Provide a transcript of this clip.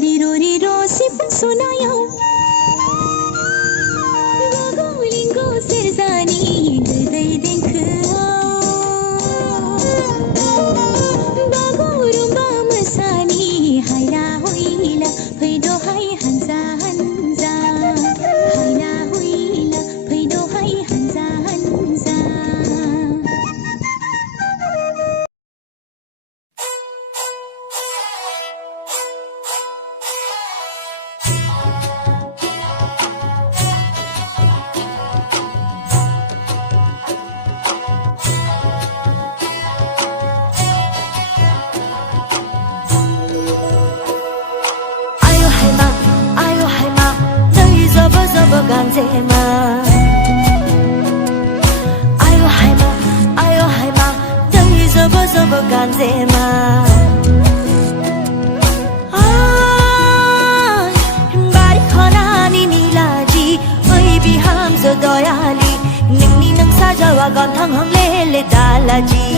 Rory Rory Rossi पण सुनायो गोलिंगो सिरजानी गर्दै देंखोआव बागुरुम्बा मोसानि हायला हुइला फैद'हाय हानजा हानजा हायला हुइला फैद'हाय हानजा हानजा ganzema ayo haima dai zaba zaba ganzema ay bari khanani nilaji oi biham zo doyali ningni nang sajawa gan thang hang le le dalaji